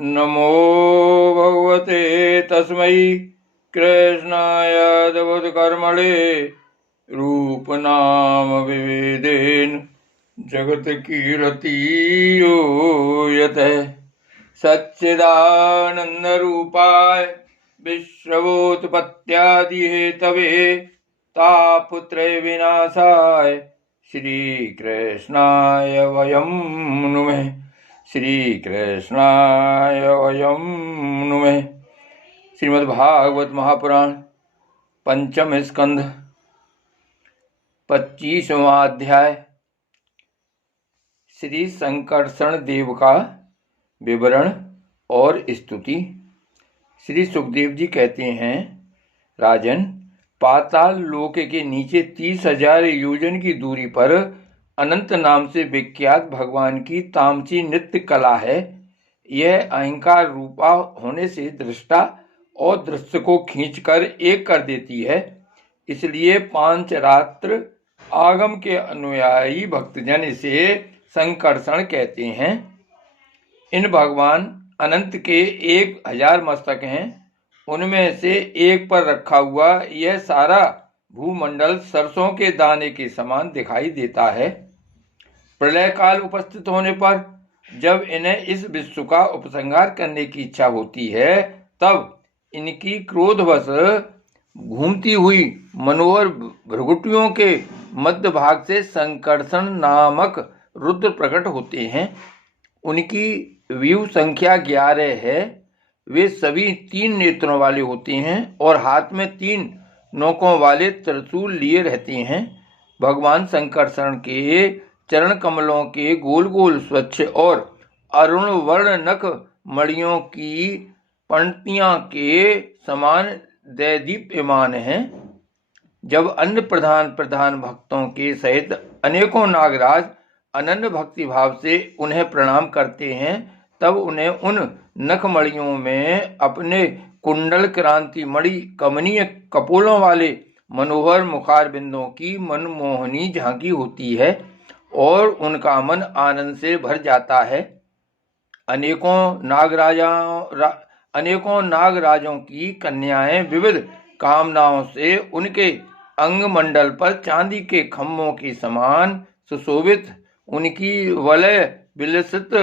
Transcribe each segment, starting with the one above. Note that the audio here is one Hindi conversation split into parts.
नमो भगवते तस्मै कृष्णाय अद्भुतकर्मणे रूपनाम विविधेन जगत्कीर्तियो यतः सच्चिदानन्दरूपाय विश्वोत्पत्त्यादिहेतवे तापत्रय विनाशाय श्रीकृष्णाय वयं नुमः। श्री कृष्णाय वयं नुमः। श्रीमद्भागवत महापुराण पंचम स्कंध 25वां अध्याय श्री संकर्षण देव का विवरण और स्तुति। श्री सुखदेव जी कहते हैं, राजन, पाताल लोक के नीचे 30,000 योजन की दूरी पर अनंत नाम से विख्यात भगवान की तामसी नृत्य कला है। यह अहंकार रूपा होने से दृष्टा और दृश्य को खींचकर एक कर देती है। इसलिए पांचरात्र आगम के अनुयायी भक्तजन इसे संकर्षण कहते हैं। इन भगवान अनंत के 1000 मस्तक हैं। उनमें से एक पर रखा हुआ यह सारा भूमंडल सरसों के दाने के समान दिखाई देता है। प्रलय काल उपस्थित होने पर जब इन्हें इस विश्व का उपसंहार करने की इच्छा होती है, तब इनकी क्रोधवश घूमती हुई मनोहर भृगुटियों के मध्य भाग से संकर्षण नामक रुद्र प्रकट होते हैं। उनकी व्यूह संख्या 11 है। वे सभी 3 नेत्रों वाले होते हैं और हाथ में 3 नोकों वाले त्रिशूल लिए रहते हैं। भगवान संकर्षण के चरण कमलों के गोल गोल स्वच्छ और अरुण वर्ण नख मणियों की पंक्तियां के समान दैदीप्यमान हैं। जब अन्य प्रधान भक्तों के सहित अनेकों नागराज अनन्य भक्ति भाव से उन्हें प्रणाम करते हैं, तब उन्हें उन नखमणियों में अपने कुंडल क्रांति मणि कमनीय कपोलों वाले मनोहर मुखारबिंदों की मनमोहनी झांकी होती है और उनका मन आनंद से भर जाता है। अनेकों नागराजों की कन्याएं विविध कामनाओं से उनके अंग मंडल पर चांदी के खम्भों के समान सुशोभित, उनकी वलय विलसित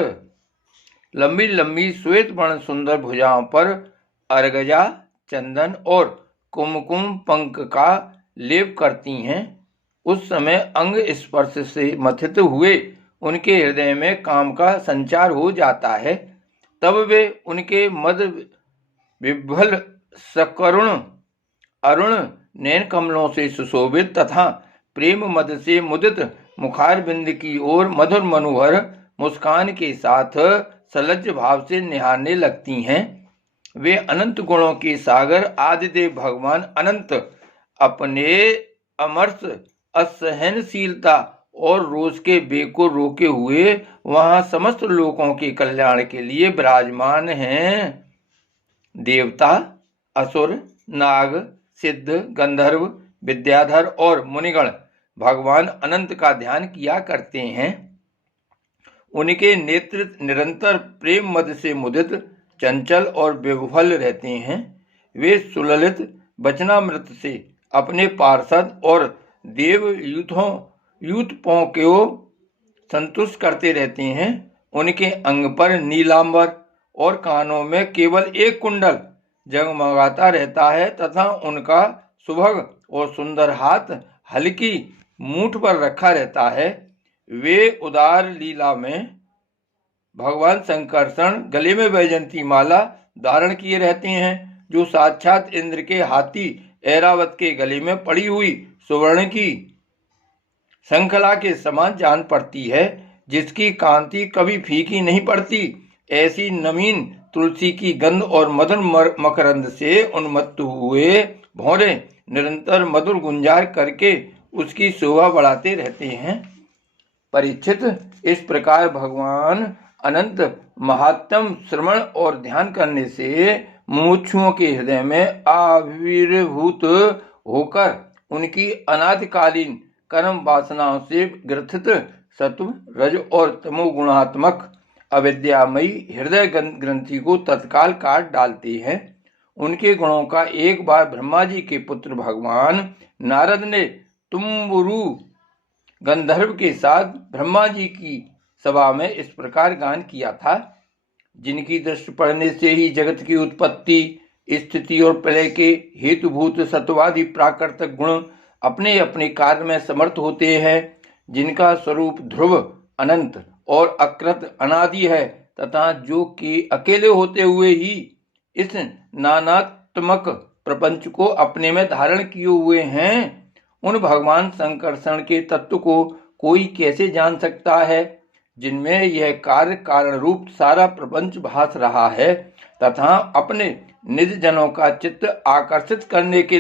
लंबी लंबी श्वेत वर्ण सुंदर भुजाओं पर अर्गजा, चंदन और कुमकुम पंख का लेप करती हैं। उस समय अंग स्पर्श से मथित हुए उनके हृदय में काम का संचार हो जाता है। तब वे उनके मद विभल सकरुण अरुण नैन कमलों से सुशोभित तथा प्रेम मद से मुदित मुखारबिंद की ओर मधुर मनोहर मुस्कान के साथ सलज्ज भाव से निहारने लगती हैं। वे अनंत गुणों के सागर आदिदेव भगवान अनंत अपने अमर्ष असहनशीलता और रोष के वेग को रोके हुए वहां समस्त लोगों के कल्याण के लिए विराजमान हैं। देवता, असुर, नाग, सिद्ध, गंधर्व, विद्याधर और मुनिगण भगवान अनंत का ध्यान किया करते हैं। उनके नेत्र निरंतर प्रेम मद से मुदित, चंचल और विह्वल रहते हैं। वे सुललित वचनामृत से अपने पार्षद और देव यूथपों को संतुष्ट करते रहते हैं। उनके अंग पर नीलांबर और कानों में केवल एक कुंडल जगमगाता रहता है तथा उनका सुभग और सुंदर हाथ हल्की मूठ पर रखा रहता है। वे उदार लीला में भगवान संकर्षण गले में वैजयंती माला धारण किए रहते हैं, जो साक्षात इंद्र के हाथी ऐरावत के गले में पड़ी हुई सुवर्ण की श्रृंखला के समान जान पड़ती है, जिसकी कांति कभी फीकी नहीं पड़ती। ऐसी नवीन तुलसी की गंध और मधुर मकरंद से उन्मत्त हुए भौरे निरंतर मधुर गुंजार करके उसकी शोभा बढ़ाते रहते हैं। परीक्षित, इस प्रकार भगवान अनंत महात्म श्रवण और ध्यान करने से मुमुक्षुओं के हृदय में आविर्भूत होकर उनकी अनादिकालीन कर्म वासनाओं से ग्रथित सत्व, रज और तमोगुणात्मक अविद्यामयी हृदय ग्रंथि को तत्काल काट डालते हैं। उनके गुणों का एक बार ब्रह्मा जी के पुत्र भगवान नारद ने तुम्बुरु गंधर्व के साथ ब्रह्मा जी की सभा में इस प्रकार गान किया था। जिनकी दृष्टि पड़ने से ही जगत की उत्पत्ति, स्थिति और प्रलय के हेतुभूत सत्वादि प्राकृतिक गुण अपने अपने कार्य में समर्थ होते हैं, जिनका स्वरूप ध्रुव अनंत और अकृत अनादि है तथा जो कि अकेले होते हुए ही इस नानात्मक प्रपंच को अपने में धारण किए हुए हैं, उन भगवान संकर्षण के तत्व को कोई कैसे जान सकता है, जिनमें यह कार्य कारण रूप सारा प्रपंच भास रहा है तथा अपने निज जनों का चित्त आकर्षित करने के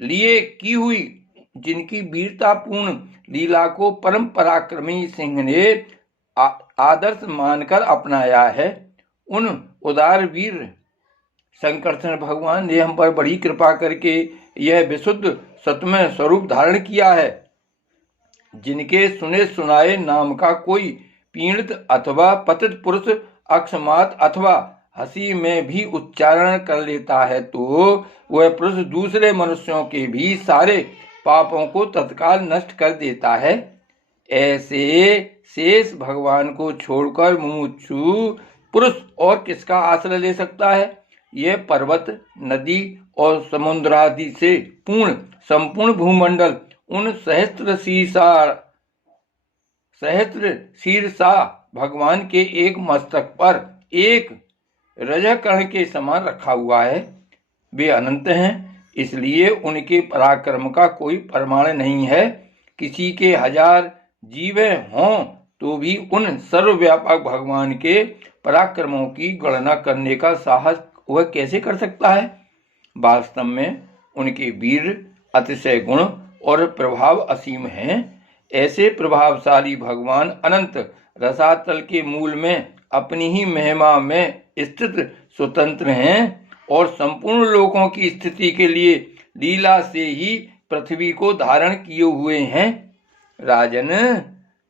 लिए की हुई जिनकी वीरतापूर्ण लीला को परम पराक्रमी सिंह ने आदर्श मानकर अपनाया है, उन उदार वीर संकर्षण भगवान ने हम पर बड़ी कृपा करके यह विशुद्ध सत्मय स्वरूप धारण किया है, जिनके सुने सुनाए नाम का कोई पीड़ित अथवा पतित पुरुष अक्षमात अथवा हंसी में भी उच्चारण कर लेता है तो वह पुरुष दूसरे मनुष्यों के भी सारे पापों को तत्काल नष्ट कर देता है। ऐसे शेष भगवान को छोड़कर मुमुक्षु पुरुष और किसका आश्रय ले सकता है। यह पर्वत, नदी और समुद्रादि से पूर्ण संपूर्ण भूमंडल उन सहस्त्र शीर्षा भगवान के एक मस्तक पर एक रजकण के समान रखा हुआ है। वे अनंत हैं, इसलिए उनके पराक्रम का कोई प्रमाण नहीं है। किसी के 1000 जीवे हों तो भी उन सर्वव्यापक भगवान के पराक्रमों की गणना करने का साहस वह कैसे कर सकता है। वास्तव में उनके वीर, अतिशय गुण और प्रभाव असीम हैं। ऐसे प्रभावशाली भगवान अनंत रसातल के मूल में अपनी ही महिमा में स्थित स्वतंत्र हैं और संपूर्ण लोकों की स्थिति के लिए लीला से ही पृथ्वी को धारण किए हुए हैं। राजन,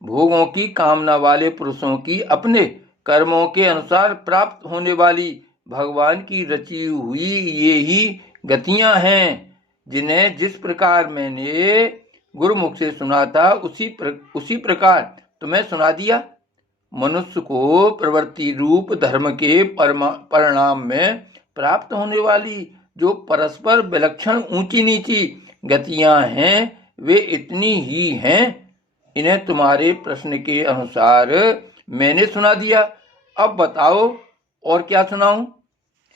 भोगों की कामना वाले पुरुषों की अपने कर्मों के अनुसार प्राप्त होने वाली भगवान की रची हुई ये ही गतियां हैं, जिन्हें जिस प्रकार मैंने गुरुमुख से सुना था उसी प्रकार तुम्हें सुना दिया। मनुष्य को प्रवृत्ति रूप धर्म के परिणाम में प्राप्त होने वाली जो परस्पर विलक्षण ऊंची नीची गतियां हैं वे इतनी ही हैं। इन्हें तुम्हारे प्रश्न के अनुसार मैंने सुना दिया। अब बताओ और क्या सुनाऊं।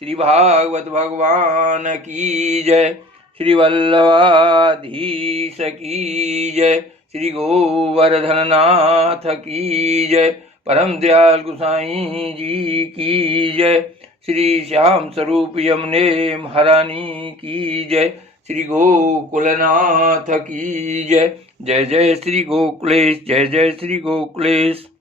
श्री भागवत भगवान की जय। श्री वल्लभाधीश की जय। श्री गोवर्धननाथ की जय। परम दयाल गुसाई जी की जय। श्री श्याम स्वरूप यमुने महारानी की जय। श्री गोकुलनाथ की जय। जय जय श्री गोकुलेश, जय जय श्री गोकुलेश।